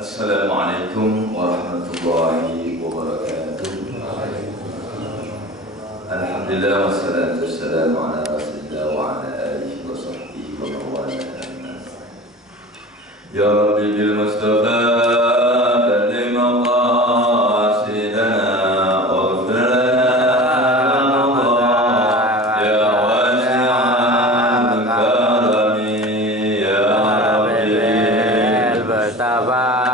Assalamualaikum warahmatullahi wabarakatuh. Alhamdulillah wassalatu wassalamu ala rasulillah wa ala alihi wa sahbihi wa mawala. Ya Rabbi bil Mustafa balligh maqasidana waghfir lana ya wasi'al karami ya Rabbi bil Mustafa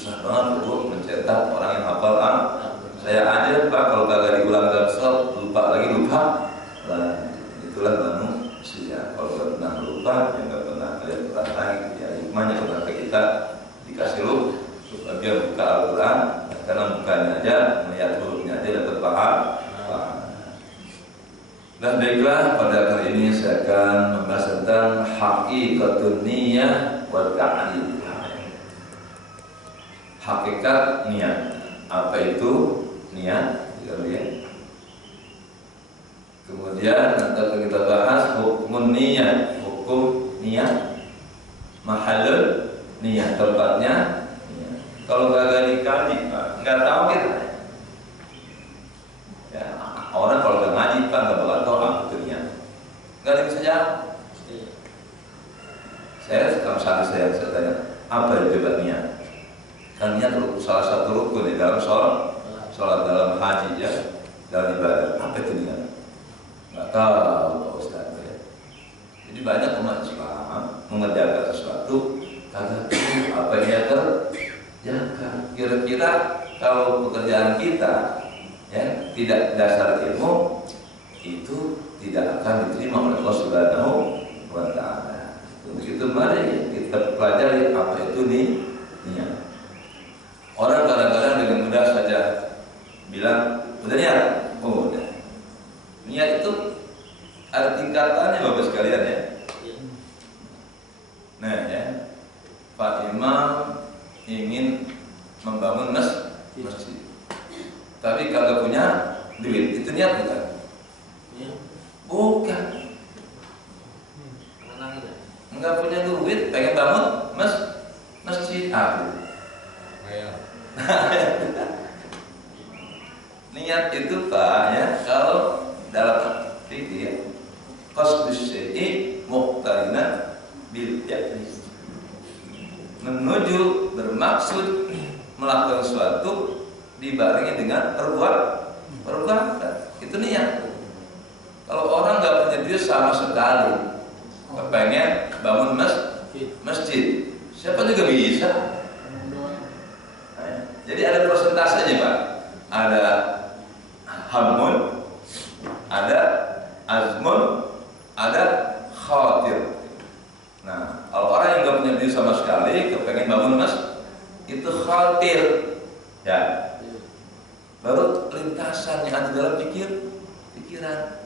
Susah banget untuk mencetak orang yang hafal. Saya aja aja Pak, kalau kagak diulang dalam sholat lupa lagi lupa. Nah, itulah manusia. Kalau nggak pernah lupa, ya nggak pernah kelihatan lagi. Ya hikmahnya kenapa kita dikasih lu biar buka Al-Quran, karena bukanya aja, melihat hurufnya aja dapat paham. Dan baiklah, pada kali ini saya akan membahas tentang hakikatun niyah wa ta'lil. Hakikat niat. Apa itu niat? Kemudian nanti kita bahas hukum niat. Hukum niat, mahallul niat, tempatnya niat. Kalau kagak dikaji Pak, nggak tahu kita. Ya, orang kalau nggak ngaji Pak nggak bakal tahu apa itu niat. Nggak ada yang bisa jawab. Saya tanya, apa itu niat? Kan niat salah satu rukun di dalam sholat dalam haji ya, dalam ibadah. Apa itu niat? Nggak tahu Pak Ustaz ya. Jadi banyak umat Islam mengerjakan sesuatu karena apa yang kerjakan. Kira-kira kalau pekerjaan kita ya tidak dasar ilmu, itu tidak akan diterima oleh Allah Subhanahu wa Ta'ala. Untuk itu mari kita pelajari apa itu niat. Orang kadang-kadang dengan mudah saja bilang, udah niat, oh udah. Niat itu ada tingkatannya Bapak sekalian ya. Nah ya, Pak Imam ingin membangun masjid, tapi kagak punya duit, itu niat bukan? Bukan. Enggak punya duit, pengen bangun masjid apa? Niat itu Pak ya, kalau dalam fikih qasdus syai'i muqtarinan bil fi'li, menuju bermaksud melakukan sesuatu dibarengi dengan perbuatan. Itu niat. Kalau orang nggak punya duit sama sekali, kepengen bangun masjid, siapa juga bisa. Jadi ada persentasenya Pak. Ada hamun, ada azmun, ada khawatir. Nah, kalau orang yang nggak punya duit sama sekali, kepengen bangun itu khawatir, ya. Baru lintasan yang ada dalam pikiran.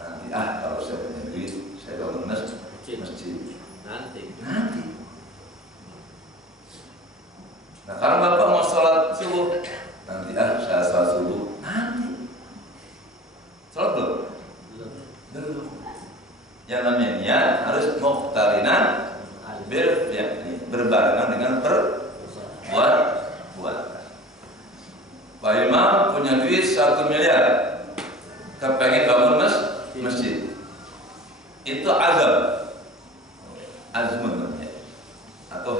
Nanti kalau saya punya duit, saya bangun masjid. Nanti. Nah, kalau Bapak mau sholat subuh, nanti saya sholat subuh nanti. Sholat belum? Yang namanya niat harus muqtarinan bil fi'li, berbarengan dengan perbuatan. Pak Imam punya duit 1 miliar, kepengen bangun masjid. Itu azmun namanya, atau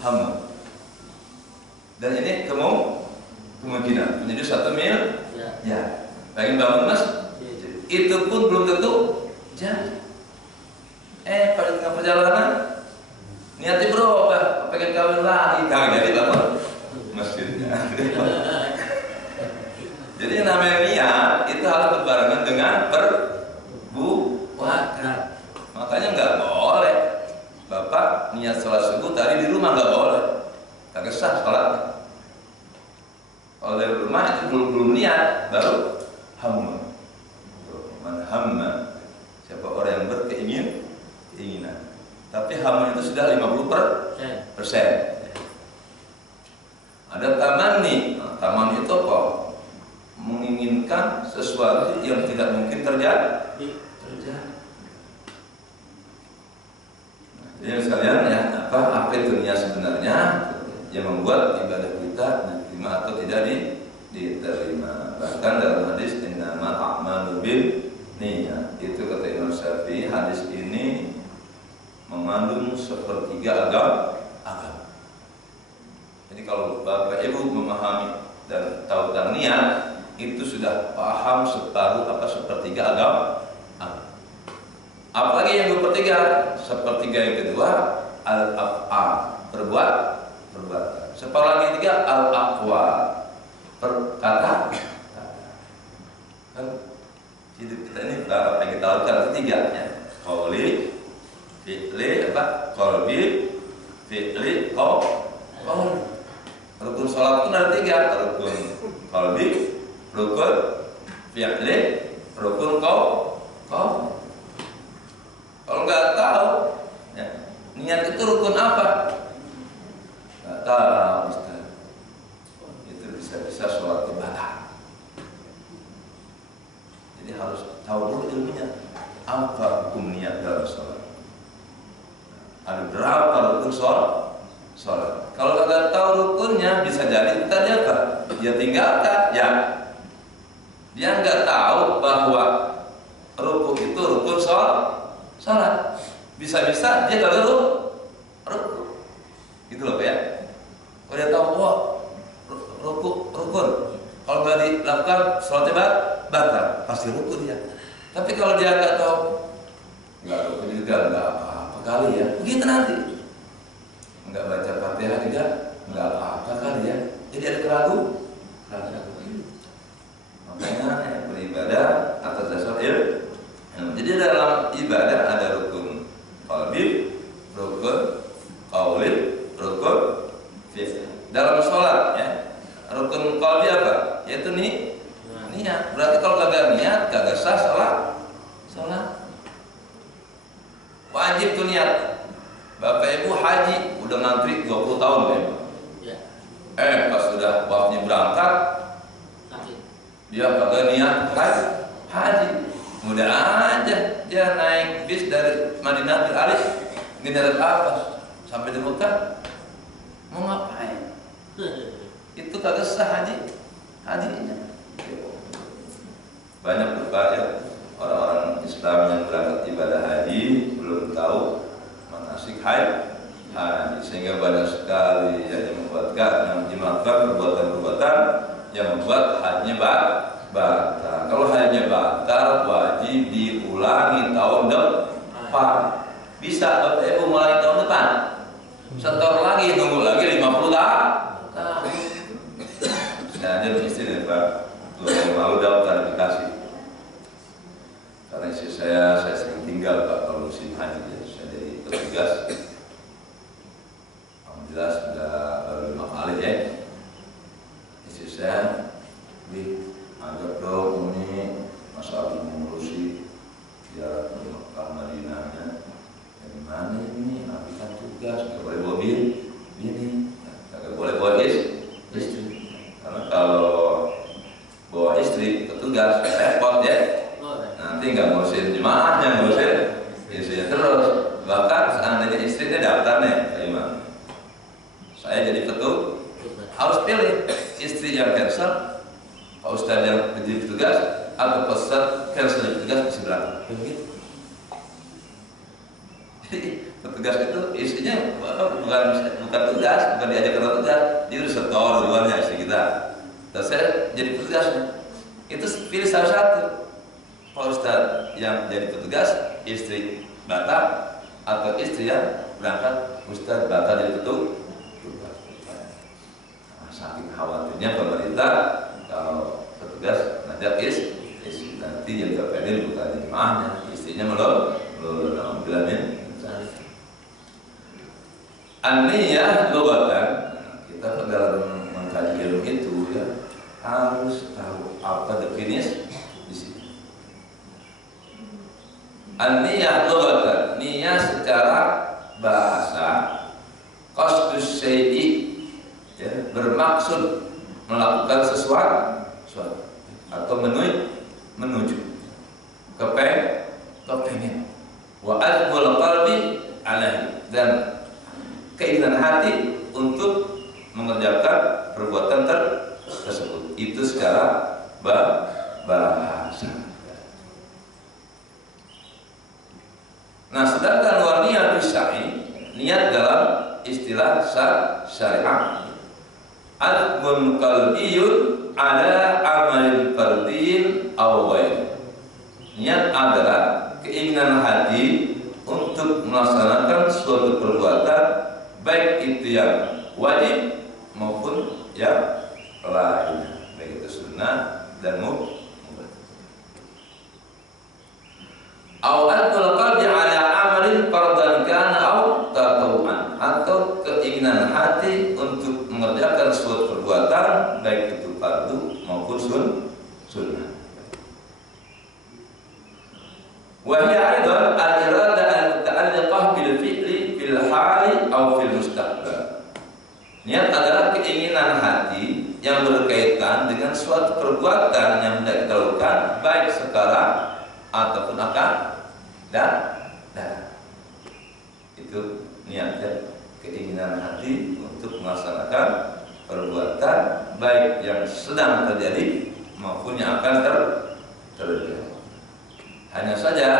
hamun. Dan ini kemungkinan punya duit 1 miliar, ya, pengen bangun masjid. Itu pun belum tentu jadi. Pada tengah perjalanan niatnya berubah, pengen kawin lagi, kagak jadi bangun masjidnya. Jadi yang namanya niat itu harus berbarengan dengan perbuatan. Makanya nggak boleh Bapak niat sholat subuh tadi di rumah, nggak boleh, kagak sah sholat. Kalau dari rumah itu belum niat, baru hamma. Man hamma, siapa orang yang berkeinginan. Tapi hamma itu sudah 50%. Ada tamanni. Tamanni itu apa? Menginginkan sesuatu yang tidak mungkin terjadi. Jadi sekalian ya, apa itu niat sebenarnya yang membuat ibadah kita diterima atau tidak diterima. Bahkan dalam hadis innamal a'malu bin niyyat, itu kata Imam Syafi'i, hadis ini mengandung sepertiga agama. Jadi kalau Bapak Ibu memahami dan tahu tentang niat, itu sudah paham sepertiga agama. Apalagi yang sepertiga yang kedua al-af'al, perbuatan. Separuh lagi ketiga al-aqwal, perkata kan hidup kita ini apa yang kita lakukan ketiganya qauli fi'li qalbi fi'li qauli. Rukun sholat itu ada 3, rukun qalbi, rukun fi'li, rukun qauli. Kalau nggak tahu ya, niat itu rukun apa? Nggak tahu Ustaz. Itu bisa sholat batal. Jadi harus tahu dulu ilmunya. Apa hukum niat dalam sholat? Ada berapa rukun sholat? Kalau nggak tahu rukunnya, bisa jadi tadi apa? Dia tinggalkan. Ya, dia nggak tahu bahwa rukun itu rukun sholat. Bisa-bisa dia nggak rukun. Gitu loh ya. Kalau dia tahu, wah rukun. Kalau nggak dilakukan sholatnya batal, pasti rukun dia. Tapi kalau dia nggak tahu, nggak rukun juga nggak apa-apa kali ya. Begitu nanti, nggak baca Fatihah juga nggak apa-apa kali ya. Jadi ada keraguan. Makanya beribadah atas dasar ilmu. Jadi dalam ibadah ada rukun qalbi, rukun qauli, rukun fi'li. Dalam sholat ya, rukun qalbi apa? Yaitu niat. Berarti kalau kagak niat, kagak sah sholat. Wajib tuh niat. Bapak Ibu haji udah ngantri 20 tahun ya. Pas sudah waktunya berangkat, dia kagak niat haji. Mudah aja dia naik bis dari Madinah beralih ke Darat Abbas sampai di Mekah. Mau ngapain? Itu kagak sah hajinya. Banyak lupa ya orang-orang Islam yang berangkat ibadah haji belum tahu manasik haji, sehingga banyak sekali ya yang melakukan perbuatan-perbuatan yang membuat hajinya batal. Kalau hajinya batal, wajib diulangi tahun depan. Bisa Bapak Ibu mulai tahun depan, setor lagi, nunggu lagi 50 tahun. Saya aja istri nih Pak, 2 tahun lalu dapat klarifikasi. Karena istri saya sering tinggal Pak kalau musim haji ya. Saya jadi petugas. Alhamdulillah sudah baru 5 kali ya. Istri saya agak dong ini masalah mengurusi ziarah ke Mekah Madinahnya. Dari mana ini? Nabi kan tugas, nggak boleh bawa bini, nggak boleh bawa istri. Karena kalau bawa istri petugas repot ya. Nanti nggak ngurusin jemaahnya, ngurusin istrinya terus. Bahkan seandainya istrinya daftarnya, Pak Imam, saya jadi petugas harus pilih istri yang cancel, Pak Ustadz yang menjadi petugas, atau Pak Ustadz cancel jadi petugas di sebelah. Begitu. Jadi petugas itu istrinya bukan tugas, bukan diajak ke tugas, dia udah setor duluannya istri kita. Dan saya jadi petugasnya. Itu pilih salah satu. Pak Ustadz yang jadi petugas, istri batal, atau istri yang berangkat, Ustadz batal jadi petugas. Saking khawatirnya pemerintah kalau petugas ngajak istri nanti yang gak pede bukan jemaahnya, istrinya belum bilangin. An-niyah lughatan, kita dalam mengkaji ilmu itu ya harus tahu apa definisi di sini. An-niyah lughatan, niyah secara bahasa qasdus syai'i, ya, bermaksud melakukan sesuatu atau menuju kepengen wa azmul qalbi alaihi, dan keinginan hati untuk mengerjakan perbuatan tersebut. Itu secara bahasa. Nah, sedangkan wa niyatu syar'i, niat dalam istilah syariah, azmun qalbiyun ala amalin fardin aw ghairi. Niat adalah keinginan hati untuk melaksanakan suatu perbuatan, baik itu yang wajib maupun yang lainnya. sunnah dan mubah. Awadul qalbi ala amalin fardhan kana aw tatawuan, atau keinginan hati untuk mengerjakan suatu perbuatan baik itu fardu maupun sunnah. Wa hiya aidan al-irada al-muta'alliqah bil fi'li fil hali aw fil mustaqbal. Niat adalah keinginan hati yang berkaitan dengan suatu perbuatan yang hendak kita lakukan baik sekarang ataupun akan dan itu niatnya, keinginan hati untuk melaksanakan perbuatan baik yang sedang terjadi maupun yang akan terjadi. Hanya saja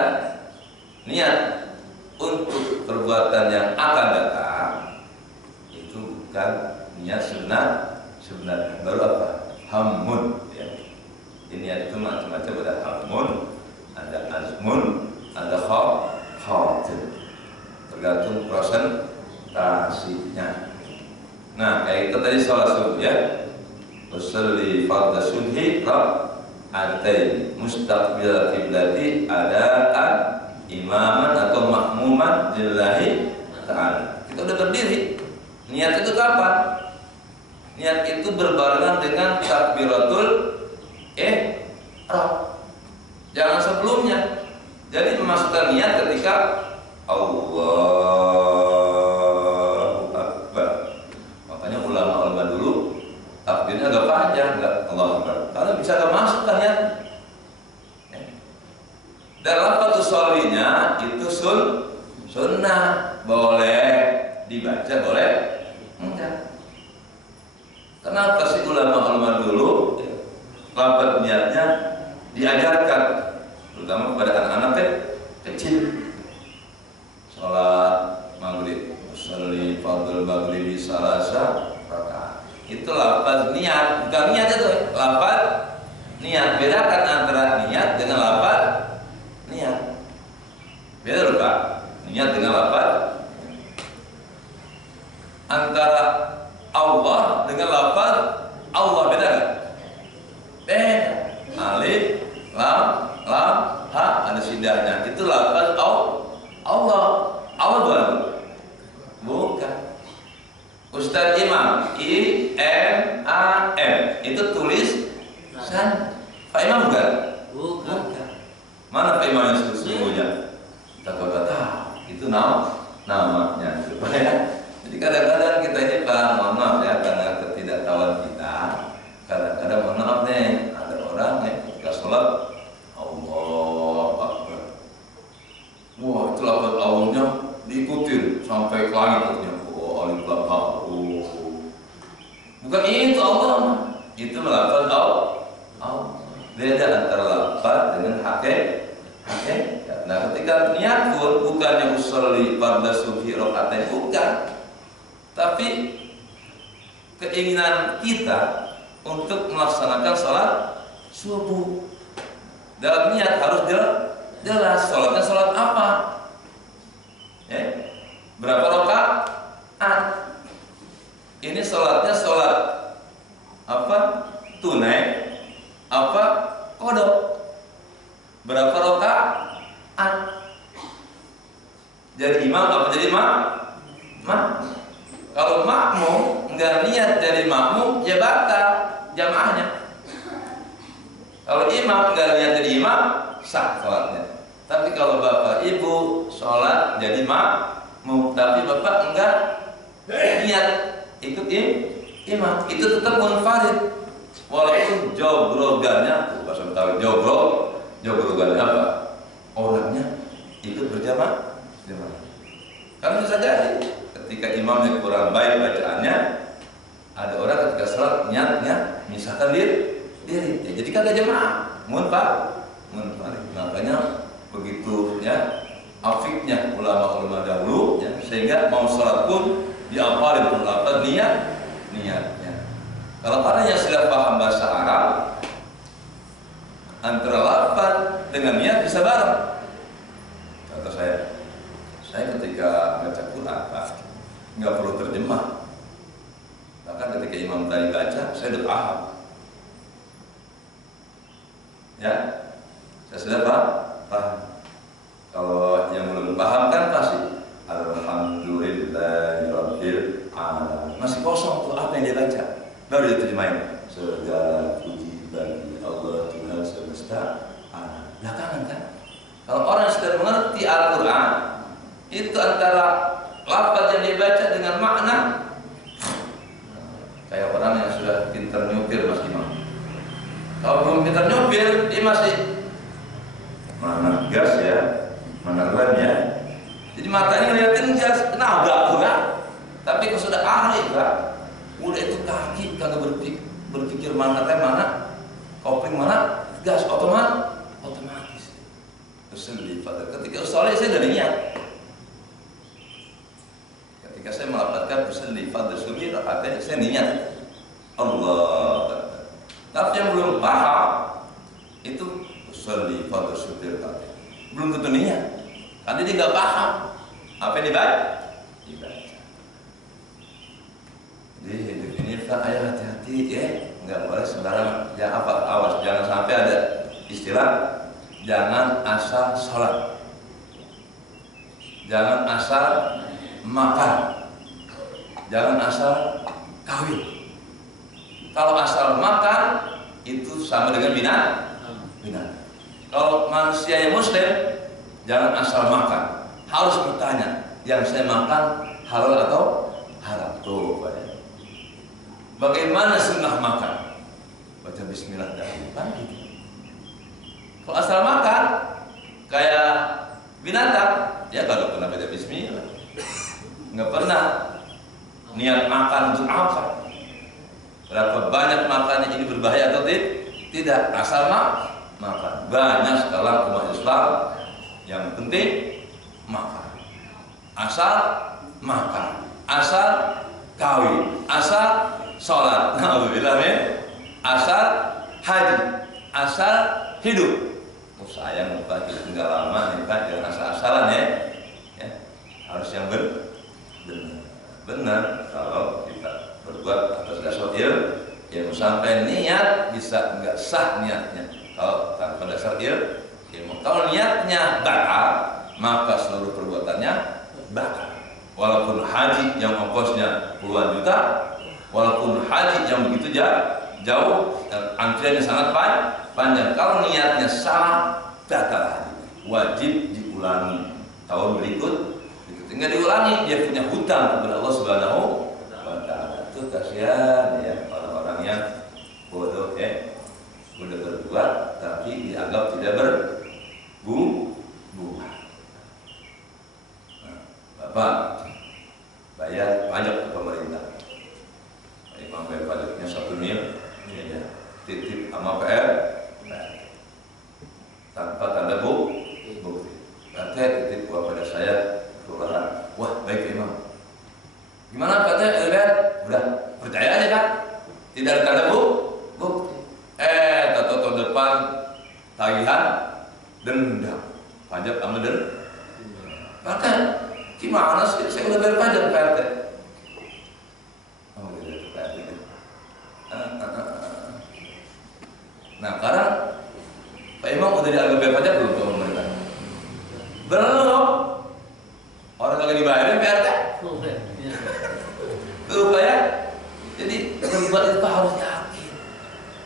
niat untuk perbuatan yang akan datang itu bukan niat sebenarnya. Baru apa? Hammun ya. Niat itu macam-macam, ada hammun, ada azmun, ada khawatir, tergantung presentasinya. Nah, kayak itu tadi sholat subuh ya. Usolli fardhu subhi rak'atain mustaqbil qiblati adaan imaman atau makmuman lillahi ta'ala. Kita udah berdiri. Niat itu kapan? Niat itu berbarengan dengan takbiratul ihram. Jangan sebelumnya. Jadi memasukkan niat ketika Allahu Akbar. Makanya ulama-ulama dulu takbirnya agak panjang, enggak Allahu Akbar. Kalau bisa agak masukkan niat. Dan lafaz sholinya itu sunnah, boleh dibaca, boleh enggak. Kenapa sih ulama-ulama dulu lafaz niatnya diajarkan, terutama kepada anak-anak kecil? Sholat maghrib, sholli fardhu maghrib salasa rakaat. Itu lafaz niat, bukan niat itu, lafaz niat. Bedakan antara niat dengan lafaz niat. Beda loh Pak, niat dengan lafaz. Antara Allah dengan lafaz Allah beda kan? Beda. Alif, lam, ha ada sidahnya. Itu lafaz Allah. Allah bukan. Ustaz Imam, I-M-A-M itu tulisan. Pak Imam bukan? Bukan. Mana Pak Imam yang sesungguhnya? Kita kata itu namanya supaya. Jadi kadang-kadang kita ini Pak, mohon maaf ya, karena ketidaktahuan kita, kadang-kadang mohon maaf nih, ada orang nih ketika sholat Allahu Akbar. Wah, itu lafaz Allahnya diikutin sampai ke langit. Oh, alif lam ha. Bukan itu Allah, itu lafaz Allah. Beda antara lafaz dengan hakikat. Nah, ketika niat pun bukannya usolli fardhu subhi rak'atain, bukan. Tapi keinginan kita untuk melaksanakan sholat subuh. Dalam niat harus jelas sholatnya sholat apa, berapa rakaat. Ini sholatnya sholat apa? Tunai apa? Qadha. Berapa rakaat? Jadi imam apa jadi makmum? Kalau makmum enggak niat jadi makmum, ya batal jamaahnya. Kalau imam enggak niat jadi imam, sah sholatnya. Tapi kalau bapak ibu sholat jadi makmum, tapi bapak enggak niat ikut imam, itu tetap munfarid. Walaupun jogrogannya, bahasa Betawi jogrogannya apa? Orangnya ikut berjamaah. Karena bisa jadi ketika imamnya kurang baik bacaannya, ada orang ketika sholat niatnya misalkan diri ya, jadi kagak jamaah, munfarid. Makanya begitu ya afiknya ulama-ulama dahulu ya, sehingga mau sholat pun diapalin lafaz niatnya. Kalau orang yang sudah paham bahasa Arab, antara lafaz dengan niat bisa bareng. Contoh saya ketika baca Quran Pak, nggak perlu terjemah. Bahkan ketika imam tadi baca, saya udah paham. Ya, saya sudah paham. Kalau yang belum paham kan pasti Alhamdulillahirabbil alamin. Masih kosong tuh apa yang dia baca. Baru dia terjemahin. Segala puji bagi Allah Tuhan semesta alam. Belakangan kan. Kalau orang sudah mengerti Al-Quran, itu antara lafaz yang dibaca dengan makna. Kayak orang yang sudah pintar nyupir Mas Imam. Kalau belum pintar nyupir, dia masih mana gas ya, mana rem ya. Jadi matanya ngeliatin gas, tenaga kan. Tapi kalau sudah ahli kan, udah itu kaki kagak berpikir mana rem mana, kopling mana, gas otomatis. Berselih pada ketika soalnya saya dari niat. Ketika saya melafazkan berselih pada suri, artinya saya niat Allah. Tapi yang belum paham itu berselih pada suri, belum tentu niat. Karena dia nggak paham apa yang dibaca. Jadi hidup ini ayah hati-hati ya, nggak boleh sembarangan. Ya apa? Awas, jangan sampai ada istilah jangan asal sholat, jangan asal makan, jangan asal kawin. Kalau asal makan itu sama dengan binatang. Kalau manusia yang muslim jangan asal makan, harus bertanya, yang saya makan halal atau haram? Tuh, Pak. Bagaimana sunnah makan? Baca bismillah dahulu, kan gitu. Kalau asal makan kayak binatang, ya kalau pernah baca bismillah, nggak pernah niat makan untuk apa? Berapa banyak makannya ini berbahaya atau tidak? Asal makan. Banyak sekarang umat Islam yang penting makan, asal makan, asal kawin, asal sholat, alhamdulillah, asal haji, asal hidup. Oh sayang lupa kita tinggal lama nih Pak, jangan asal-asalan ya. Harus yang benar. Kalau kita berbuat atas dasar ilmu sampai niat bisa nggak sah niatnya. Kalau tanpa dasar ilmu, kalau niatnya batal, maka seluruh perbuatannya batal. Walaupun haji yang ongkosnya puluhan juta, walaupun haji yang begitu jauh, antriannya sangat panjang. Kalau niatnya salah, batal haji. Wajib diulangi tahun berikut. Tinggal diulangi, dia punya hutang kepada Allah Subhanahu wa Ta'ala. Itu kasihan ya orang-orang yang bodoh ya, udah berbuat tapi dianggap tidak berbuah. Bapak bayar pajak ke pemerintah. Imam bayar pajaknya 1 miliar, ya, titip sama PR tanpa tanda bukti. Nanti titip uang pada saya kelurahan. Wah baik Imam. Gimana katanya LBR? Udah percaya aja kan? Tidak ada tanda bukti. Tahun depan tagihan dendam, pajak sama dendam. Bahkan gimana sih? Saya udah bayar pajak PRT. Oh udah PRT. Nah sekarang Pak Imam udah dianggap bayar pajak belum ke pemerintah? Belum. Orang lagi dibayarin PRT. Tuh Pak ya. Jadi berbuat itu harus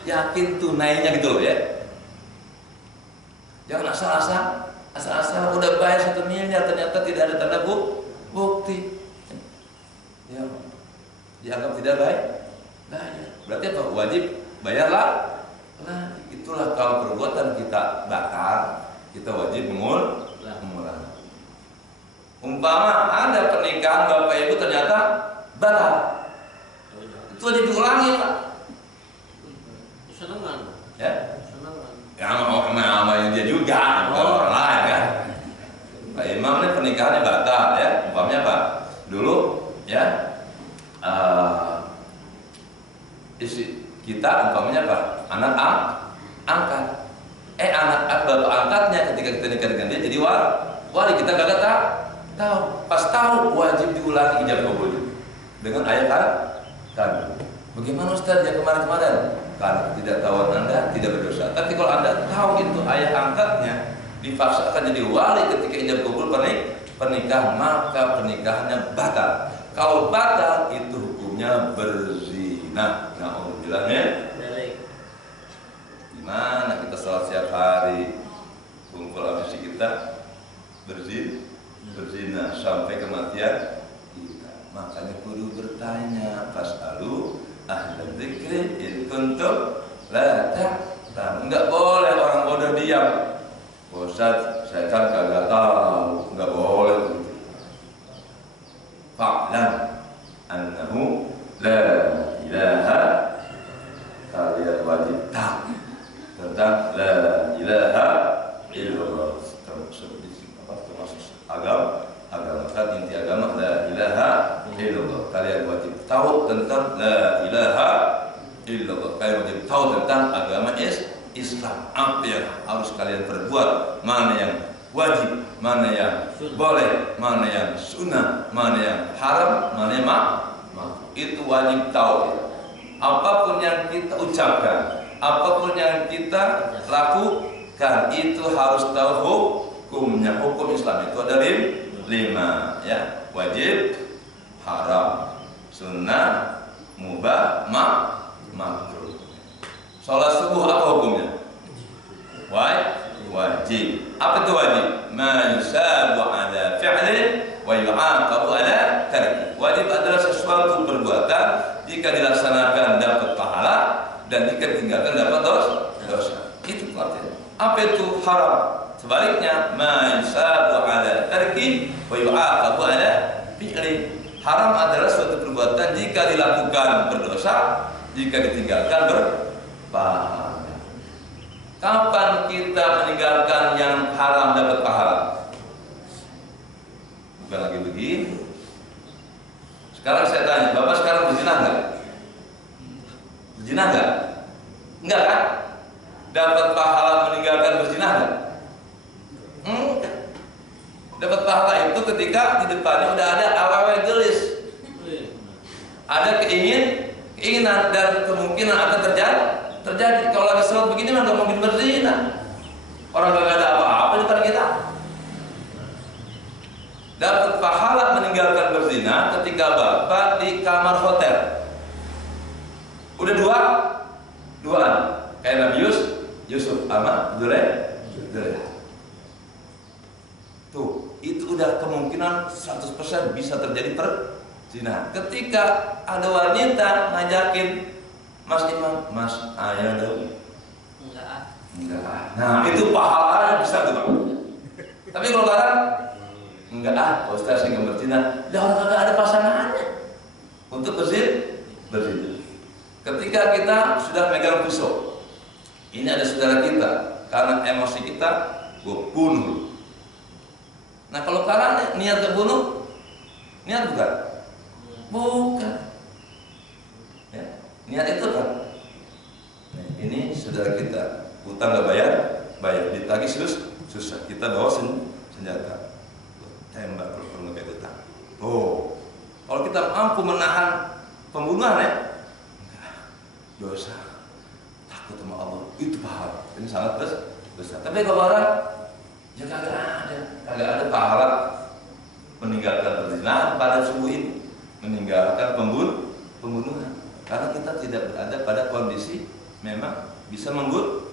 yakin tunainya gitu loh ya. Jangan asal-asal udah bayar 1 miliar ternyata tidak ada tanda bukti. Ya, dianggap tidak baik. Berarti apa? Wajib bayarlah. Nah, itulah kalau perbuatan kita batal, kita wajib mengulang. Umpama ada pernikahan bapak ibu ternyata batal, itu wajib diulangi Pak. Senengan. Ya, sama yang dia juga, bukan orang lain kan. Pak Imam ini pernikahannya batal ya, umpamanya Pak. Dulu ya, istri kita umpamanya Pak, anak angkat. Anak bapak angkatnya ketika kita nikah dengan dia jadi wali, kita kagak tahu. Pas tahu wajib diulangi ijab kabulnya dengan ayat kan. Bagaimana Ustaz yang kemarin-kemarin? Karena ketidaktahuan Anda tidak berdosa. Tapi kalau Anda tahu itu ayah angkatnya dipaksakan jadi wali ketika ijab kabul pernikahan, maka pernikahannya batal. Kalau batal itu hukumnya berzina. Na'udzubillah min. Gimana kita sholat setiap hari, kumpul ambisi kita berzina sampai kematian kita. Makanya kudu bertanya, fas'alu ahla dzikri in kuntum la ta'lamun. Enggak boleh orang bodoh diam. Ustaz, saya kan kagak tahu, enggak boleh. Fa'lam annahu la ilaha, kalian wajib tahu tentang la ilaha illallah, termasuk agama kan inti agama la ilaha illallah. Kalian wajib tahu tentang la ilaha illallah. Kalian wajib tahu tentang agama Islam. Apa yang harus kalian perbuat, mana yang wajib, mana yang boleh, mana yang sunnah, mana yang haram, mana yang makruh. Itu wajib tahu. Apapun yang kita ucapkan, apapun yang kita lakukan, itu harus tahu hukumnya. Hukum Islam itu ada 5 ya. Wajib, haram, sunnah, mubah, makruh. Salat subuh apa hukumnya? Wajib. Apa itu wajib? Ma yusabu ala fi'li wa yu'aqabu ala tarki. Wajib adalah sesuatu perbuatan jika dilaksanakan dapat pahala dan jika ditinggalkan dapat dosa. Itu artinya. Apa itu haram? Sebaliknya, ma yusabu ala tarki wa yu'aqabu ala fi'li. Haram adalah suatu perbuatan jika dilakukan berdosa, jika ditinggalkan berpahala. Kapan kita meninggalkan yang haram dapat pahala? Bukan lagi begini. Sekarang saya tanya, Bapak sekarang berzina enggak? Berzina enggak? Enggak kan? Dapat pahala meninggalkan berzina enggak? Enggak. Dapat pahala itu ketika di depannya udah ada awewe gelis. Ada keinginan dan kemungkinan akan terjadi. Kalau lagi sholat begini mah nggak mungkin berzina. Orang nggak ada apa-apa di depan kita. Dapat pahala meninggalkan berzina ketika Bapak di kamar hotel. Udah duaan. Kayak Nabi Yusuf sama Zulaikha. Tuh, itu udah kemungkinan 100% bisa terjadi perzina. Ketika ada wanita ngajakin, Mas Imam, Mas, ayah dong. Enggak. Nah, itu pahalanya bisa tuh, Pak. Tapi kalau sekarang enggak, Ustaz sih nggak berzina. Dah orang kagak ada pasangannya untuk berzina. Ketika kita sudah megang pisau, ini ada saudara kita, karena emosi kita, gue bunuh. Nah, kalau karena niat terbunuh, niat bukan? Bukan. Ya. Niat itu kan. Nah, ini saudara kita utang nggak bayar ditagih susah. Kita bawa senjata, tembak kalau perlu pakai utang. Oh, kalau kita mampu menahan pembunuhan ya, dosa, takut sama Allah, itu pahala. Ini sangat besar. Tapi kalau orang ya kagak ada pahala meninggalkan perzinahan pada subuh ini, meninggalkan pembunuhan. Karena kita tidak berada pada kondisi memang bisa membunuh.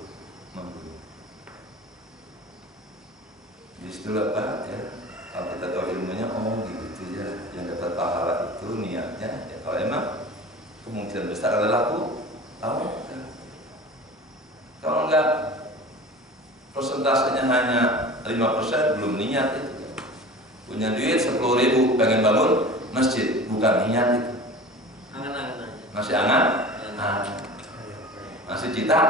Istilah Pak ya, kalau kita tahu ilmunya, oh gitu ya, yang dapat pahala itu niatnya. Ya, kalau emang kemungkinan besar adalah tahu. Kalau enggak, persentasenya hanya 5%, belum niat itu. Punya duit 10.000 pengen bangun masjid, bukan niat itu. Masih angan, masih cita.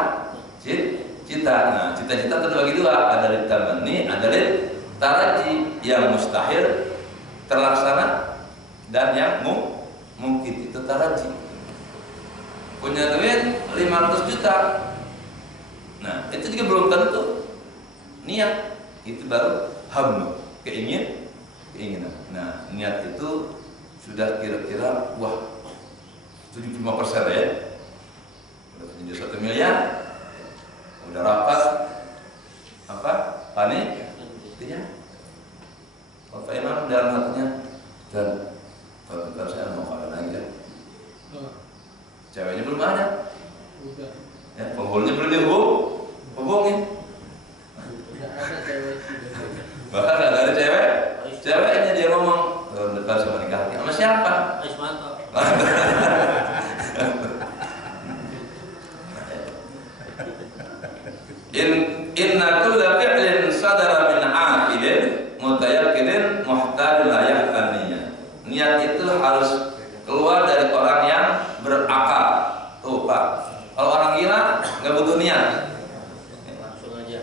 Nah, cita-cita terbagi dua, ada litamani, ada taraji. Yang mustahil terlaksana dan yang mungkin itu taraji. Punya duit 500 juta. Nah, itu juga belum tentu niat. Itu baru hammu, keinginan. Nah, niat itu sudah kira-kira 75% ya. Udah punya 1 miliar, udah rapat Inna kulla fi'lin sadara min 'aqilin mutayaqqinin muhtarin la yahtaniyah. Niat itu harus keluar dari orang yang berakal. Tuh Pak, kalau orang gila nggak butuh niat. Langsung aja.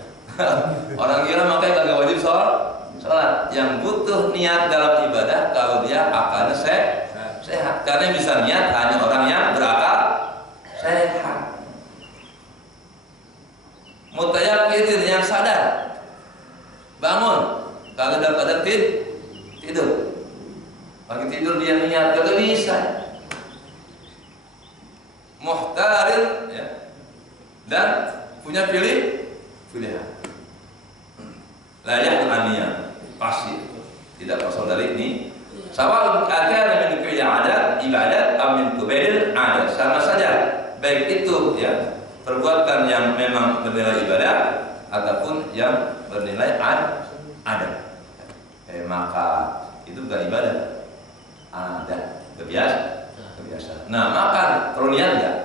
Orang gila makanya nggak wajib sholat. Yang butuh niat dalam ibadah kalau dia akalnya sehat. Karena bisa niat hanya orang yang berakal sehat. Mutayaqqinin yang sadar, bangun kalau dalam keadaan tidur. Pagi tidur dia niat gak bisa. Muhtarin ya, dan punya pilihan. Layak aniyah pasti tidak kosong dari ini. Sawa'un akana min ibadat aw min kubairil adat, sama saja baik itu ya perbuatan yang memang bernilai ibadah ataupun yang bernilai adat. Maka itu bukan ibadah, adat, kebiasaan. Nah, makan perlu niat nggak?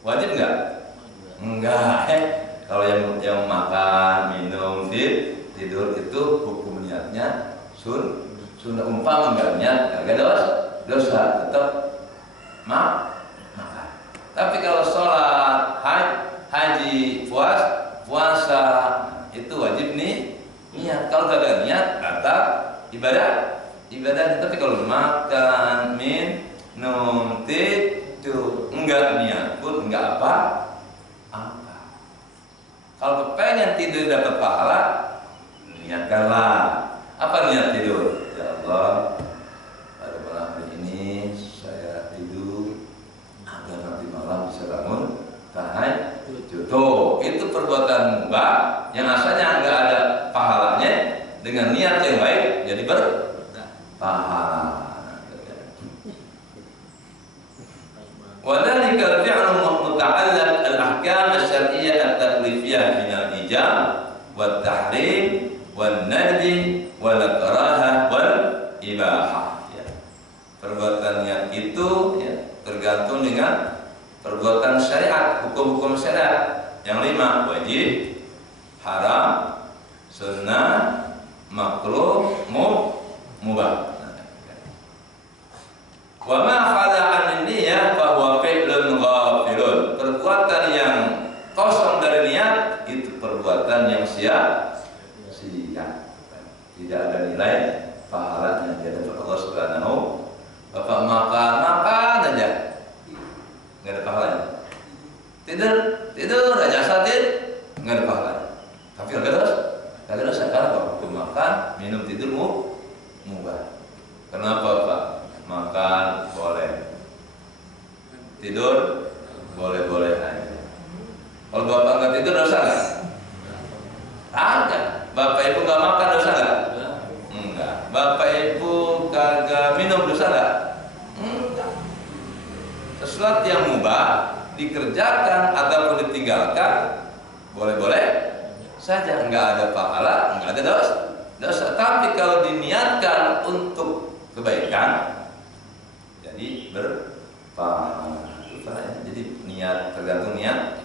Wajib nggak? Enggak. Kalau yang makan, minum, tidur itu hukum niatnya sunnah. Umpama nggak niat, nggak dosa, tetap makan. Tapi kalau sholat, haji, puasa itu wajib nih niat. Kalau gak niat, kata ibadah. Tapi kalau makan, minum, tidur, enggak niat pun enggak apa. Kalau kepengen tidur dapat pahala, niatkanlah. Apa niat tidur? Ya Allah, pada malam hari ini saya tidur agar nanti malam bisa bangun tahajud. Tuh, itu perbuatan mubah yang asalnya enggak ada pahalanya, dengan niat yang baik jadi berpahala. وذلك الفعل متعلق الأحكام الشرعية التكليفية من الإيجاب والتحريم والندب والكراهة والإباحة. Perbuatan niat itu ya, tergantung dengan perbuatan syariat, hukum-hukum syariat yang 5: wajib, haram, sunnah, makruh, mubah. Wa ma khala an niyyah fa huwa fi'lun ghafilun. Perbuatan yang kosong dari niat itu perbuatan yang sia-sia. Tidak ada nilai pahalanya di hadapan Allah Subhanahu. Bapak makan aja nggak ada pahalanya. Tidur aja satir nggak ada pahalanya. Tapi agak dosa karena waktu makan, minum, tidur mubah. Kenapa Pak? Makan boleh, tidur boleh aja. Kalau bapak nggak tidur dosa nggak? Ada. Bapak ibu nggak makan dosa nggak? Enggak. Bapak ibu kagak minum dosa nggak? Enggak. Sesuatu yang mubah dikerjakan ataupun ditinggalkan boleh saja, nggak ada pahala, nggak ada dosa. Tapi kalau diniatkan untuk kebaikan, jadi berpahala. Jadi niat, tergantung niat.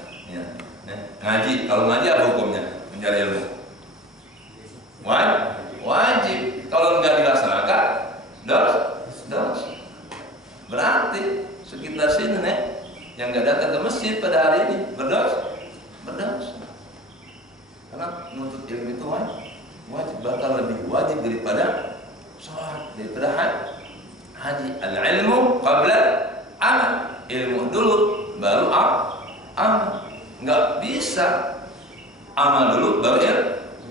Ngaji, kalau ngaji apa hukumnya? Mencari ilmu wajib. Kalau nggak dilaksanakan dosa. Berarti sekitar sini nih yang nggak datang ke masjid pada hari ini berdosa. Karena menuntut ilmu itu wajib, bahkan lebih wajib daripada sholat, daripada haji. Al-ilmu qabla amal. Ilmu dulu baru amal. Nggak bisa amal dulu baru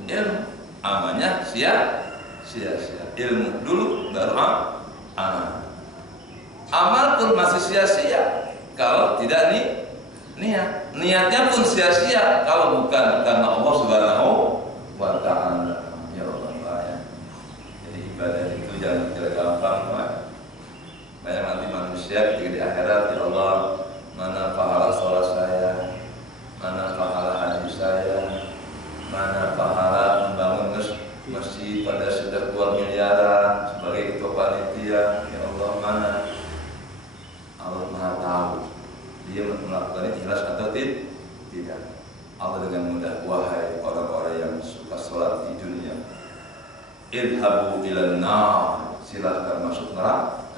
ilmu. Amalnya sia-sia. Ilmu dulu baru amal. Amal pun masih sia-sia kalau tidak niat. Niatnya pun sia-sia kalau bukan karena Allah Subhanahu wa ta'ala. Ya Allah ya. Jadi ibadah itu jangan kira gampang, Pak. Banyak nanti manusia ketika di akhirat, ya Allah, mana pahala sholat saya, mana pahala haji saya, mana pahala membangun masjid pada sudah keluar miliaran sebagai ketua panitia. Ya Allah, mana? Allah Maha tahu dia melakukan ikhlas atau tidak. Allah dengan mudah, wahai orang-orang yang suka sholat di dunia, idhabu ilan nar, silahkan masuk neraka.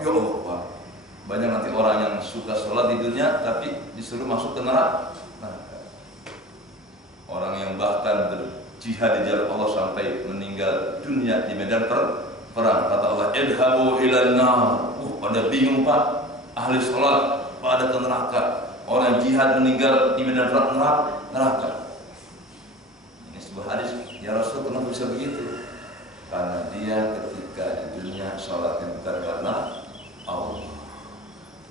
Ya Allah, banyak nanti orang yang suka sholat di dunia tapi disuruh masuk ke neraka. Orang yang bahkan berjihad di jalan Allah sampai meninggal dunia di medan perang, kata Allah, idhabu ilan nar. Pada bingung Pak, ahli sholat pada ke neraka, orang jihad meninggal di medan perang neraka. Ini sebuah hadis, ya Rasul, kenapa bisa begitu? Karena dia ketika di dunia sholatnya bukan karena Allah,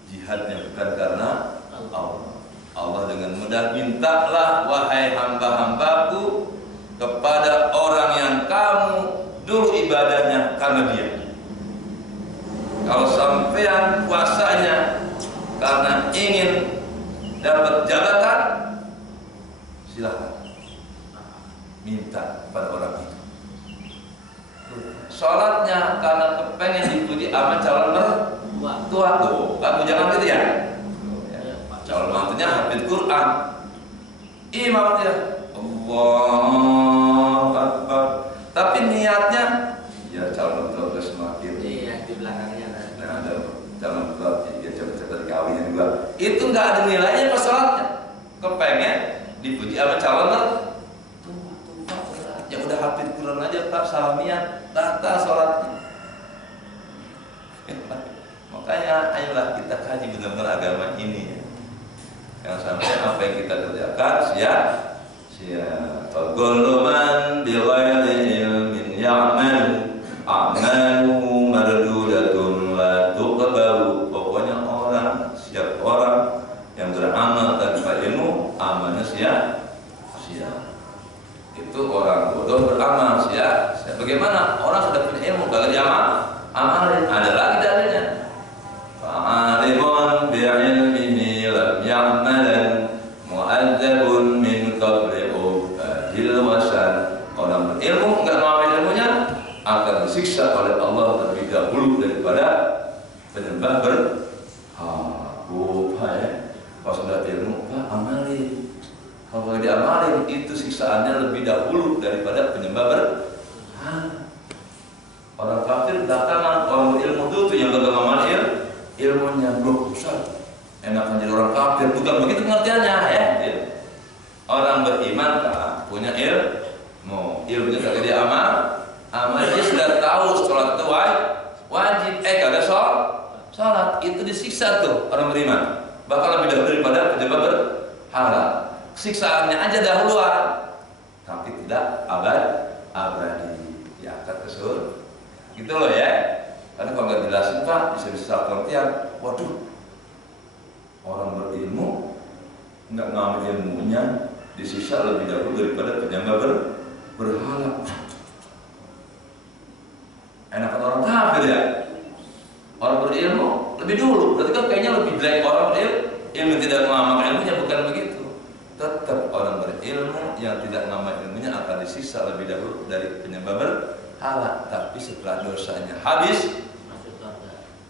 jihadnya bukan karena Allah. Allah dengan mudah, mintalah wahai hamba-hambaku kepada orang yang kamu dulu ibadahnya karena dia. Kalau sampean puasanya karena ingin dapat jabatan, silahkan minta pada orang itu. Sholatnya karena kepengen dipuji sama calon mertua, tuh, kamu jangan gitu ya. Calon mantunya hafid Quran, imamnya Allahu Akbar, tapi niatnya ya calon mertua semakin di belakangnya. Nah, ada calon mertua ya cepat-cepat kawinnya juga. Itu nggak ada nilainya pas sholatnya. Kepengen dipuji sama calon mertua. Ya udah hafid Quran aja Pak, salamian, tata sholatnya. Makanya ayolah kita kaji benar-benar agama ini ya. Yang sampai apa yang kita kerjakan sia-sia. Fagolman bighairi ilmin ya'malu a'maluhu mardudatun la tuqbalu. Pokoknya setiap orang yang beramal tanpa ilmu, amalnya sia-sia. Itu orang bodoh beramal sia-sia. Bagaimana orang sudah punya ilmu kalau dia amalin? Ada lagi dalilnya. Fa'alimun bi'ilmihi lam ya'malan mu'adzabun min qabli ubadil wasan. Orang berilmu enggak mengamalkan ilmunya akan disiksa oleh Allah lebih dahulu daripada penyembah berhala. Pas sudah ilmu, Pak, amalin. Kalau diamalin itu siksaannya lebih dahulu daripada penyembah berhala. Orang kafir belakangan, orang berilmu itu yang kagak ngamal ilmunya belum besar. Enak menjadi orang kafir, bukan begitu pengertiannya ya. Orang beriman kan punya ilmunya kagak dia amal dia sudah tahu sholat itu wajib, kagak sholat itu disiksa tuh orang beriman. Bakal lebih dahulu daripada penyembah berhala. Siksaannya aja dahuluan, tapi tidak abadi, diangkat ke surga. Gitu loh ya. Karena kalau nggak jelasin Pak, bisa salah pengertian. Waduh, orang berilmu nggak ngambil ilmunya disiksa lebih dahulu daripada penyembah berhala. Enakan orang kafir ya. Orang berilmu lebih dulu. Berarti kan kayaknya lebih jelek orang berilmu tidak mengamalkan ilmunya, bukan begitu. Tetap orang berilmu yang tidak mengamalkan ilmunya akan disiksa lebih dahulu dari penyembah berhala. Tapi setelah dosanya habis,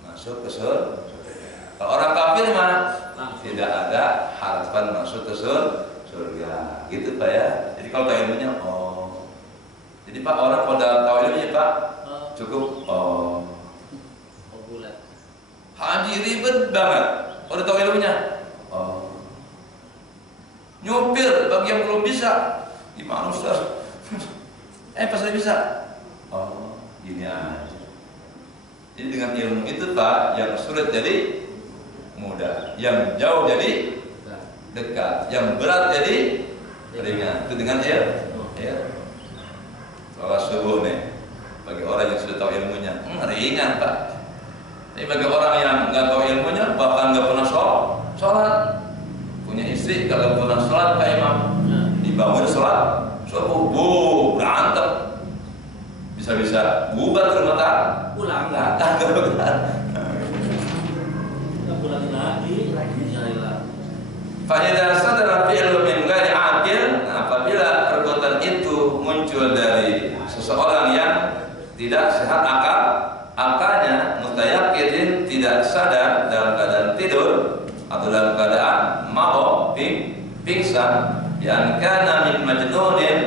masuk ke surga. Kalau orang kafir mah tidak ada harapan masuk ke surga. Gitu Pak ya. Jadi kalau tahu ilmunya, jadi Pak, orang pada tahu ilmunya Pak, cukup bulat. Haji ribet banget. Pada tahu ilmunya, nyupir bagi yang belum bisa, gimana Ustaz? Pas saya bisa, gini aja. Jadi dengan ilmu itu Pak, yang sulit jadi mudah, yang jauh jadi dekat, yang berat jadi ringan. Itu dengan ilmu. Sholat subuh nih, bagi orang yang sudah tahu ilmunya, ringan Pak. Tapi bagi orang yang nggak tahu ilmunya, bahkan nggak pernah sholat, punya istri kalau pernah sholat Pak Imam, dibangun sholat subuh, berantem. Bisa-bisa bubar ke rumah pulang pulang lagi cari lagi. Fa'idza sadara fi'lu min ghairi aqil, apabila perbuatan itu muncul dari seseorang yang tidak sehat akalnya, mutayaqqidin, tidak sadar dalam keadaan tidur atau dalam keadaan mabok, pingsan, Yang kana min majnunin,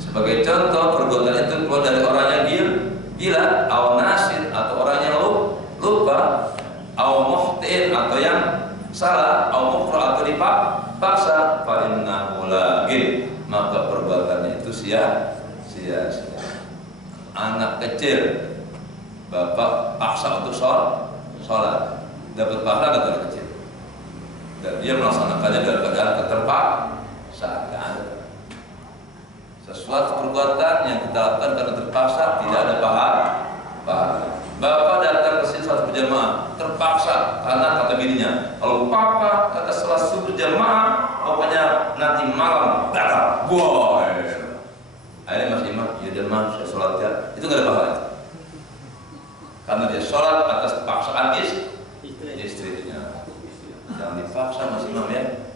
sebagai contoh perbuatan itu keluar dari orang yang gila, aw nasin atau orang yang lupa, aw muhtin atau yang salah, aw mukra atau dipaksa, fa innahu lagin, maka perbuatannya itu sia-sia. Anak kecil bapak paksa untuk sholat, dapat pahala kata anak kecil, dan dia melaksanakannya dalam keadaan keterpaksaan. Sesuatu perbuatan yang kita lakukan karena terpaksa tidak ada pahala. Bapak datang ke sini sholat berjamaah terpaksa karena kata bininya, kalau papa kata sholat subuh jamaah, pokoknya nanti malam batal. Wah, akhirnya Mas Imam, ya dan Mas saya sholat ya, itu nggak ada pahala. Karena dia sholat atas paksaan istrinya. Jangan dipaksa Mas Imam ya.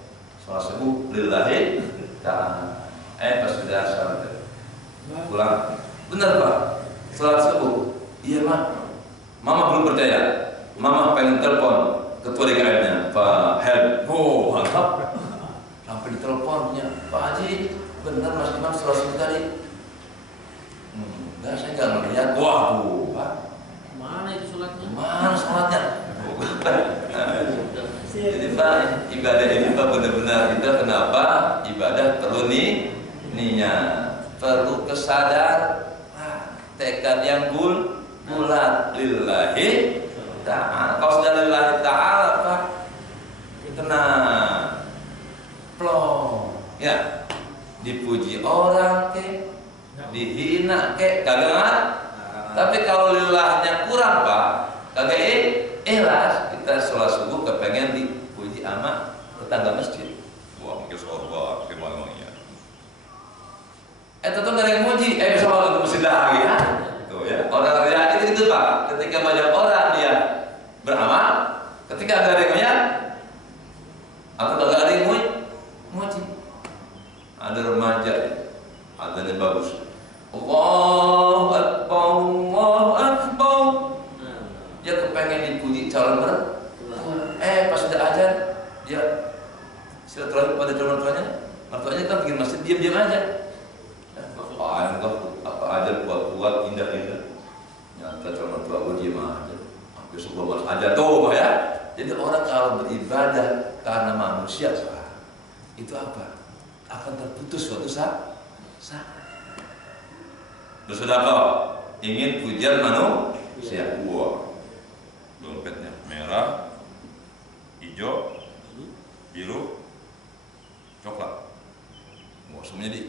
Sholat subuh lillahi ta'ala. Pas sudah sholat pulang, benar Pak, sholat subuh. Iya Mak, Mama belum percaya. Mama pengen telepon ketua DKM-nya, Pak Helm. Oh mantap, sampai diteleponnya, Pak Haji, benar Mas Imam sholat subuh tadi? Enggak, saya nggak melihat. Waduh Pak, Mana itu sholatnya? mana sholatnya? Jadi Pak, ibadah ini Pak benar-benar kita kenapa ibadah perlu niat, perlu kesadaran, tekad yang bulat lillahi ta'ala. Kalau sudah lillahi ta'ala Pak, tenang, plong, ya, dipuji orang ke, dihina ke, kagak. Tapi kalau lillahnya kurang Pak, kagak ikhlas. Kita sholat subuh kepengen dipuji sama tetangga masjid. Wah mungkin sorba, gimana ya? Tentu nggak ada yang muji, sholat masjid lagi ya. Tuh ya, orang riya itu Pak. Ketika banyak orang dia beramal, ketika ada yang melihat atau nggak ada yang muji. Ada remaja, ada yang bagus. Allahu Akbar, Allahu Akbar. Dia kepengen dipuji calon pas sudah ajan dia silaturahmi pada calon mertuanya kan bikin masjid diam-diam aja. Apa aja buat indah-indah. Nyata calon mertua gue diam aja. Hampir sebelum mas aja tuh ya. Jadi orang kalau beribadah karena manusia itu apa? Akan terputus suatu saat. Bersedekah ingin pujian manusia. Wah, dompetnya merah, hijau, biru, coklat. Wah, semuanya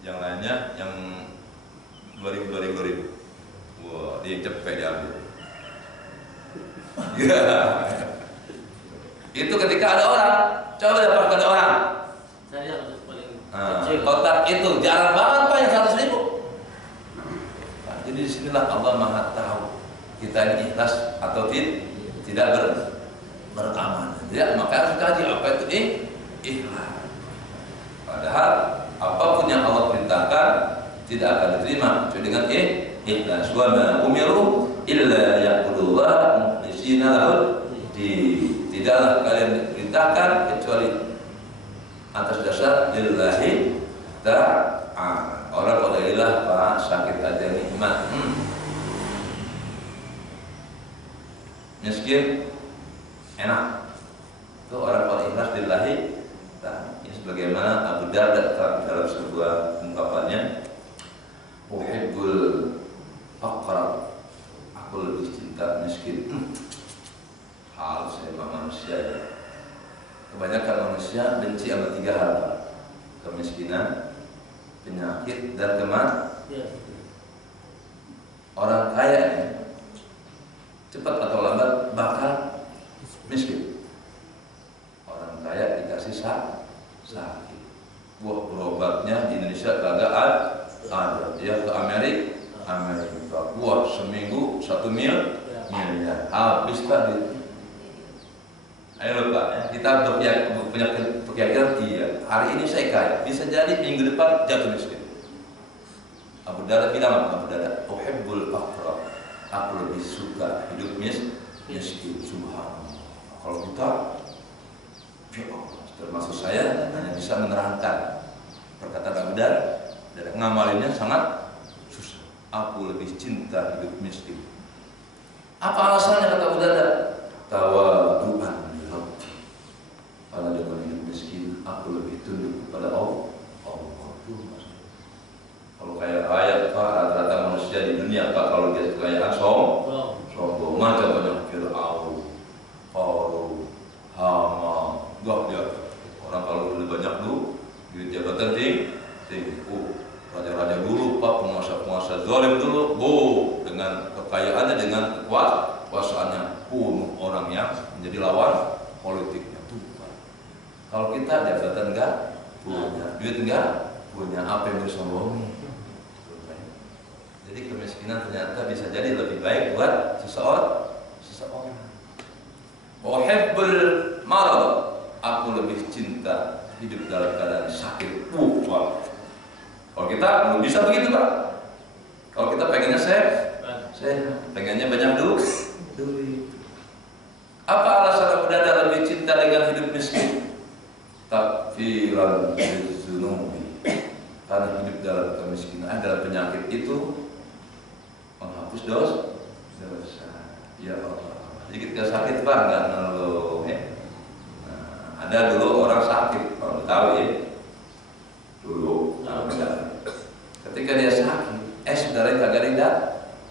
yang lainnya yang 2000. Wah, dia cepet diambil. Itu ketika ada orang, coba dapatkan ada orang. Saya harus paling Kotak itu jarang banget Pak yang 100.000. Nah, jadi disinilah Allah Maha tahu kita ini ikhlas atau tidak beramal. Ya, maka harus kaji apa itu ikhlas. Padahal apapun yang Allah perintahkan tidak akan diterima kecuali dengan ikhlas. Wa ma umiru illa ya'budullaha mukhlishina lahu din. Tidaklah kalian diperintahkan kecuali atas dasar lillahi ta'ala. Orang kalau ilah Pak sakit aja nikmat. Miskin enak. Itu orang kalau ikhlas lillahi ta'ala. Ini sebagaimana Abu Darda dalam sebuah ungkapannya, uhibbul faqra, aku lebih cinta miskin. Hal saya manusia ya. Kebanyakan manusia benci sama 3 hal Pak. Kemiskinan, penyakit, dan kematian. Orang kaya ini cepat atau lambat bakal miskin. Orang kaya dikasih sakit. Wah, berobatnya di Indonesia kagak ada. Dia ke Amerika. Wah, seminggu 1 miliar. Habis Pak di. Ayo Pak, ya. Kita punya keyakinan hari ini saya kaya, bisa jadi minggu depan jatuh miskin. Abu Darda bilang, Abu Darda, uhibbul faqra, aku lebih suka hidup miskin. Subhanallah. Kalau kita Termasuk saya hanya bisa menerangkan perkataan Abu Darda dan ngamalinnya sangat susah. Aku lebih cinta hidup miskin. Apa alasannya kata Abu Darda? Tawadu'an li Rabbi. Karena dengan hidup miskin aku lebih tunduk kepada Allah. Kalau kayak ayat Pak, rata-rata manusia di dunia Pak, kalau dia kekayaan sombong, macam banyak Fir'aun, Qarun, Haman, dia orang kalau dulu banyak duit jabatan tinggi, raja-raja dulu Pak, penguasa-penguasa zalim dulu, dengan kekayaannya, dengan kekuasaannya pun orang yang menjadi lawan politiknya tuh Pak. Kalau kita jabatan enggak punya, duit enggak punya, apa yang disombongi? Jadi kemiskinan ternyata bisa jadi lebih baik buat seseorang. Uhibbul marad, aku lebih cinta hidup dalam keadaan sakit. Wah. Kalau kita belum bisa begitu Pak. Kalau kita pengennya sehat, pengennya banyak duit. Apa alasan Abu Darda lebih cinta dengan hidup miskin? Takfiran lizunubi. Karena hidup dalam kemiskinan, dalam penyakit itu menghapus dosa. Ya Allah. Jadi kita sakit Pak, nggak ngeluh. Ada dulu orang sakit, kalau tahu ya. Dulu, ketika dia sakit, saudaranya kagak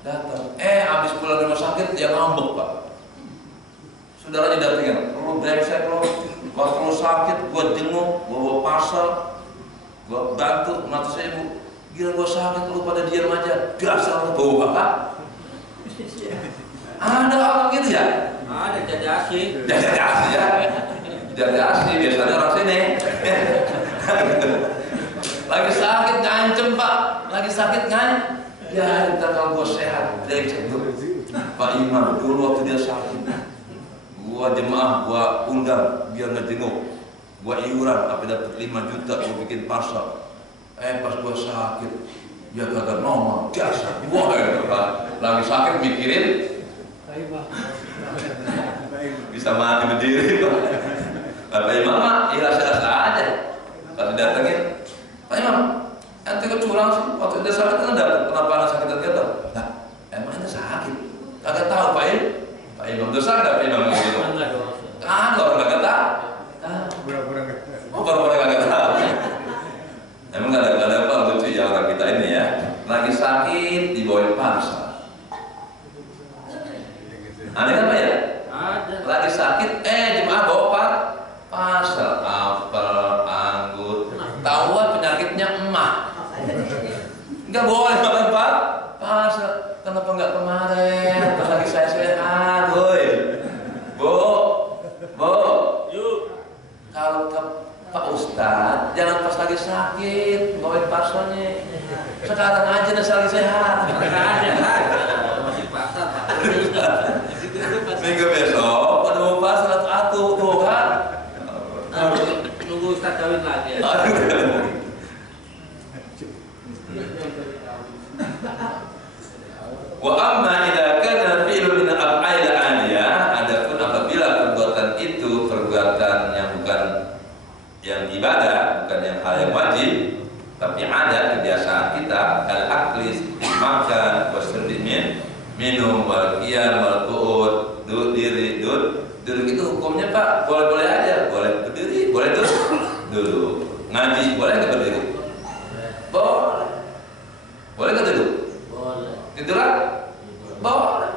datang. Habis pulang rumah sakit dia ngambek Pak. Saudaranya datangin, lu brengsek lu, waktu lu sakit, gua jenguk, gua bawa parcel, gua bantu, mata saya ibu. Gila gua sakit, lu pada diam aja. Dasar lu bau Pak. Ada orang gitu ya? Ada jadi asli. Jadi asli ya. Jadi asli biasanya orang sini. Lagi sakit ngancem Pak. Lagi sakit ngancem. Ya ntar kalau gua sehat, brengsek tuh. Pak Imam dulu waktu dia sakit, gua jemaah, gua undang biar ngejenguk. Gua iuran, tapi dapat 5 juta, gua bikin parcel. Pas gua sakit, dia kagak nongol, dasar gua Pak. Lagi sakit mikirin bisa mati berdiri Pak. Pak Imam mah ikhlas-ikhlas aja. Pas datengin, Pak Imam, ente kok curang sih? Waktu dia sakit kan dapat, kenapa anak sakit dia tahu? Nah, emangnya sakit? Kagak tahu Pak Imam dosa nggak Pak Imam gitu? Kan orang kagak tahu. Pura-pura kagak tahu. Emang nggak ada apa lucu ya orang kita ini ya. Lagi sakit dibawain parcel. Aneh apa ya? Lagi sakit, jemaah bawa parcel, apel, anggur. Tahuan penyakitnya emak. Nggak boleh makan parcel. Kenapa nggak kemarin? Pas lagi saya sehat, boy. Bu. Kalau ke Pak Ustadz, jangan pas lagi sakit, bawain parcelnya. Sekarang aja lagi sehat. Masih pasar Pak. Minggu besok ada mau parcel tuh kan? Nunggu Ustadz kawin lagi. Wa amma idza kana fi'lu min al-af'al al-'aliyah, adapun apabila perbuatan itu perbuatan yang bukan yang ibadah, bukan yang hal yang wajib, tapi ada kebiasaan kita, al-aklis, makan, wasrbi minum, wal qiyam, wal qu'ud, duduk itu hukumnya Pak, boleh-boleh aja, boleh berdiri, boleh duduk. Ngaji boleh enggak berdiri? Boleh enggak duduk? Tiduran? Boleh.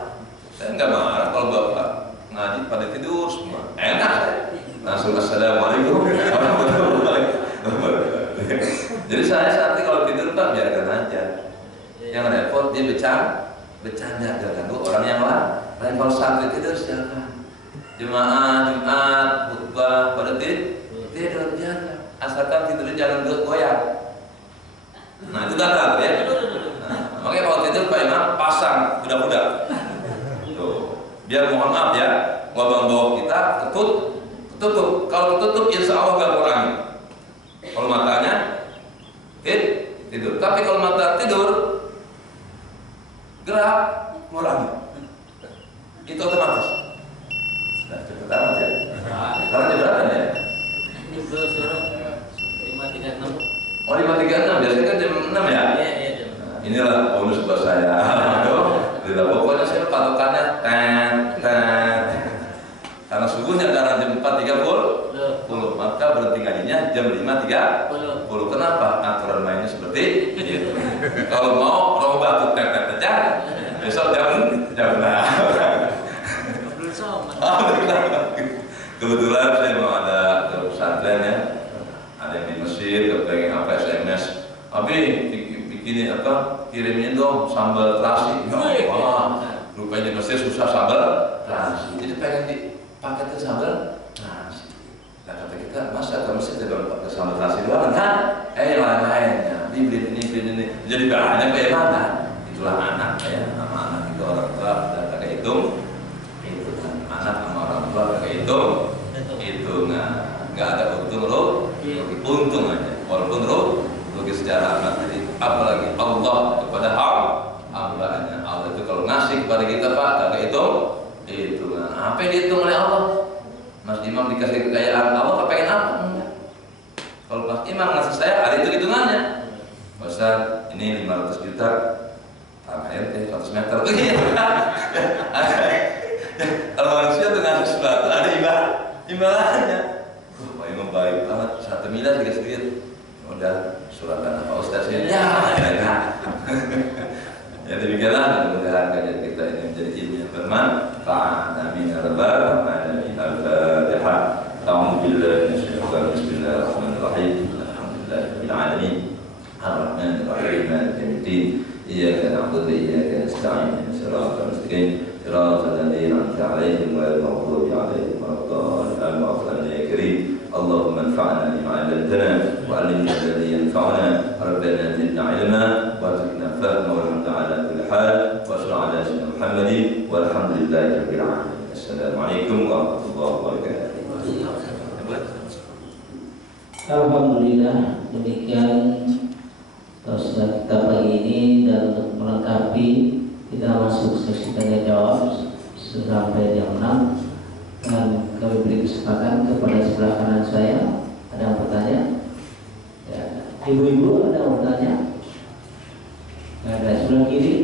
Saya nggak marah kalau bapak ngaji pada tidur semua. Enak saya. Langsung assalamualaikum warahmatullahi wabarakatuh. Jadi saya nanti kalau tidur Pak biarkan aja. Yang repot dia bercanda ganggu orang yang lain. Kalau sampai tidur silakan. Jemaah Jumat khutbah pada tidur biarkan. Asalkan tidurnya jangan goyang. Nah itu datang ya. Makanya kalau tidur Pak Imam pasang budak-budak. Tuh, biar mohon maaf ya, wabang bawah kita ketutup. Kalau ketutup insya Allah gak kurangi. Kalau matanya tidur. Tapi kalau mata tidur gerak kurangi. Itu otomatis. Nah, cepetan aja. Sekarang jam berapa ya? seperti ngajinya jam 5.30. Kenapa? Aturan mainnya seperti itu. Kalau mau robah tuh tet-tet besok jam 6. Kebetulan saya mau ada ke pesantren ya, ada yang di Mesir, kepengen apa SMS, Abi bikinin apa, kirimin dong sambal terasi. Wah, rupanya di Mesir susah sambal terasi, jadi pengen dipakai ke sambal terasi. Nah kata kita, masa ke Mesir tidak pakai sambal terasi doang kan? Lain-lainnya, dibeli ini, jadi banyak bagaimana? Itulah anak ya, sama anak itu orang tua dan kakek hitung. Anak sama orang tua kayak itu nggak ada untung untung aja walaupun rugi secara amat. Jadi apalagi Allah kepada hambanya. Allah itu kalau ngasih kepada kita Pak kagak itu apa yang dihitung oleh Allah. Mas Imam dikasih kekayaan Allah kepengen apa? Enggak. Kalau Mas Imam ngasih saya ada itu hitungannya. Ustaz ini 500 juta tanah RT 100 meter. Kalau manusia tuh ngasih sesuatu ada imbalannya. Pak Imam baik banget, 1 miliar dikasih duit. Udah surat tanah Pak Ustaz ya. Ya demikianlah, mudah-mudahan kajian kita ini menjadi ilmu yang bermanfaat. Amin ya rabbal alamin. Al-Fatihah. A'udzu billahi minasyaitonir rajim. Bismillahirrahmanirrahim. Alhamdulillahirabbil alamin. Ar-Rahmanir Rahim. Maliki yaumiddin. Iyyaka na'budu wa iyyaka nasta'in. Shiratal mustaqim. صراط الذين أنعمت عليهم غير المغضوب عليهم ولا الضالين. آمين يا كريم. اللهم انفعنا بما علمتنا وعلمنا الذي ينفعنا. ربنا زدنا علما وارزقنا فهما والحمد على كل حال. وصل على سيدنا محمد والحمد لله رب العالمين. السلام عليكم ورحمة الله وبركاته. Alhamdulillah, demikian Ustaz kita pagi ini, dan untuk melengkapi kita masuk sesi tanya jawab sampai jam 6, dan kami beri kesempatan kepada sebelah kanan saya. Ada yang bertanya? Ya. Ibu-ibu ada yang bertanya? Nggak ada. Sebelah kiri?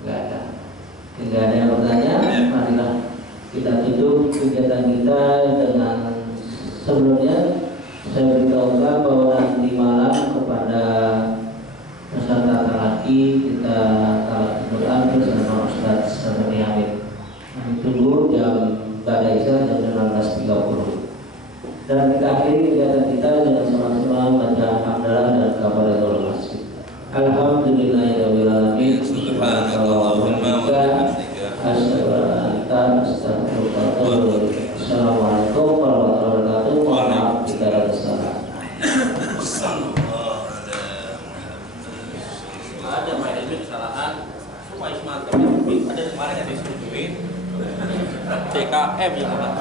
Nggak ada. Tidak ada yang bertanya. Marilah kita tutup kegiatan kita dengan sebelumnya saya beritahukan bahwa nanti malam kepada peserta laki kita Quran bersama Ustaz Sabri Hamid. Tunggu jam pada Isya jam 19.30. Dan kita akhiri kegiatan kita dengan sama-sama baca hamdalah dan kafaratul masjid. Alhamdulillahirabbil alamin. Subhanallahumma wa bihamdika asyhadu an la ilaha illa anta astaghfiruka wa atubu ilaik. Assalamualaikum warahmatullahi wabarakatuh. Maaf jika ada kesalahan. Ada Pak Edwin kesalahan, semua Ismail ada kemarin yang disetujuin TKM ya Pak.